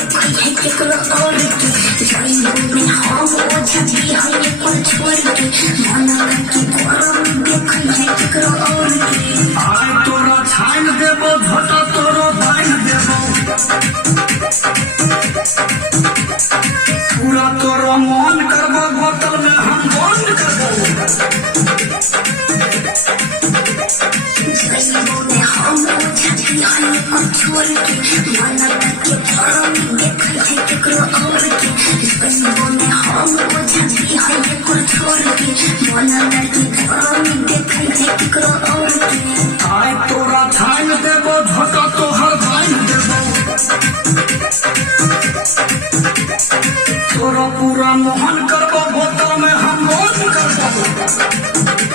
देखई है केकरो और के जइबो में हम ओझा भी है एको छोड़ के मना के गरम देखई है केकरो और के आय तोरा छाइन देबो झोटा तोरो दाइन देबो पूरा तोरो मन करबो बोतल में हम बंद करबो जइबो में हम ओझा भी है एको छोड़ के मना के गरम देखई है केकरो और के जइबो में हम ओझा भी है एको छोड़ के मना के गरम देखई है केकरो और के आय तोरा छाइन देबो झोटा तोहर दाइन देबो तोरो पूरा मोहन करबो बोतल में हम बंद करबो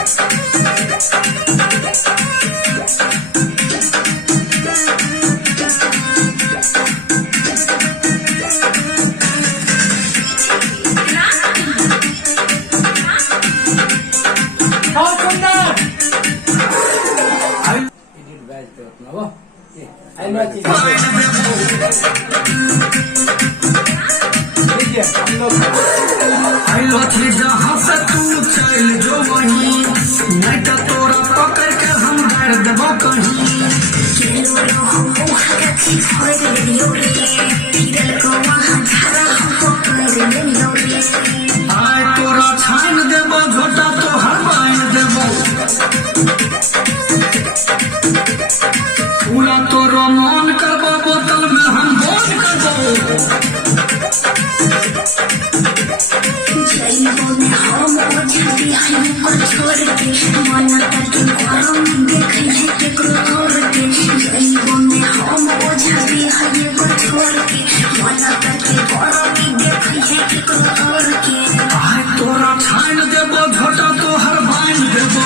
जहाँ से तू चल जो वहीं नहीं तो तोरा पकड़ के हम डाल देबो कहीं आय तोरा छाइन देबो झोटा तोहर बाइन देबो पूरा तोरो मन करबो बोतल में हम बंद करबो जइबो में हम ओझा भी है एको छोड़ के मना के गरम देखई है केकरो और के जइबो में हम ओझा भी है एको छोड़ के मना के गरम देखई है केकरो और के आय तोरा छाइन देबो झोटा तोहर बाइन देबो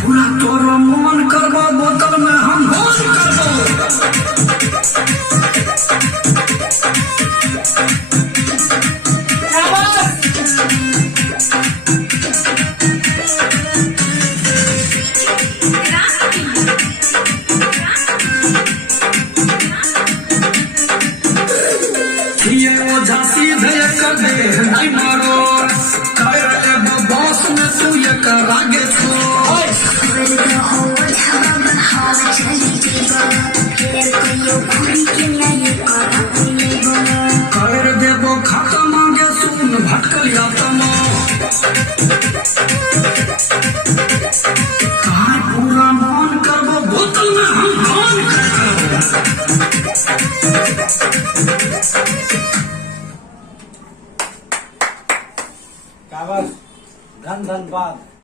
पूरा तोरो मन करबो बोतल में हम बंद करबो ये ओझा सीधे कर दे नहीं मारो कर एगो बॉस में तू ये कर आगे छोड़ कर देबो खत्म आगे सुन भटकलिया तमा कहाँ पूरा मन करबो बोतल में हम बंद करबो कागज धन धन बाद